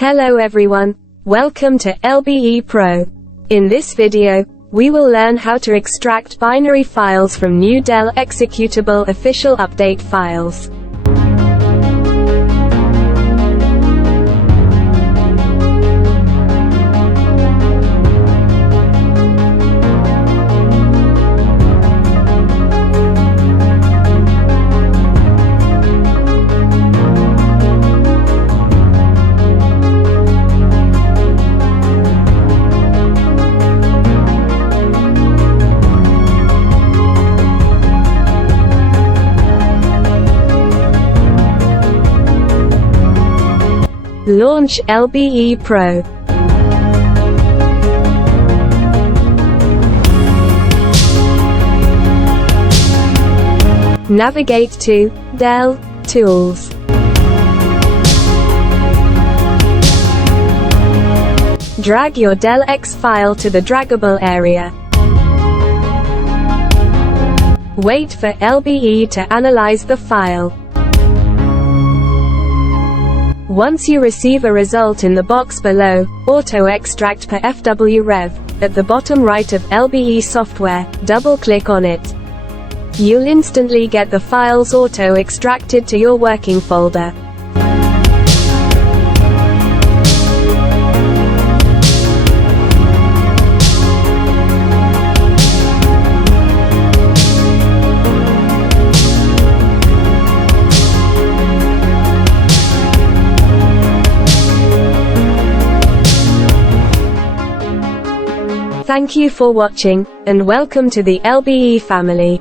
Hello everyone, welcome to LBE-Pro. In this video, we will learn how to extract binary files from new Dell executable official update files. Launch LBE-Pro. Navigate to Dell Tools. Drag your Dell X file to the draggable area. Wait for LBE to analyze the file. Once you receive a result in the box below, Auto Extract per FWREV, at the bottom right of LBE software, double-click on it. You'll instantly get the files auto-extracted to your working folder. Thank you for watching, and welcome to the LBE family.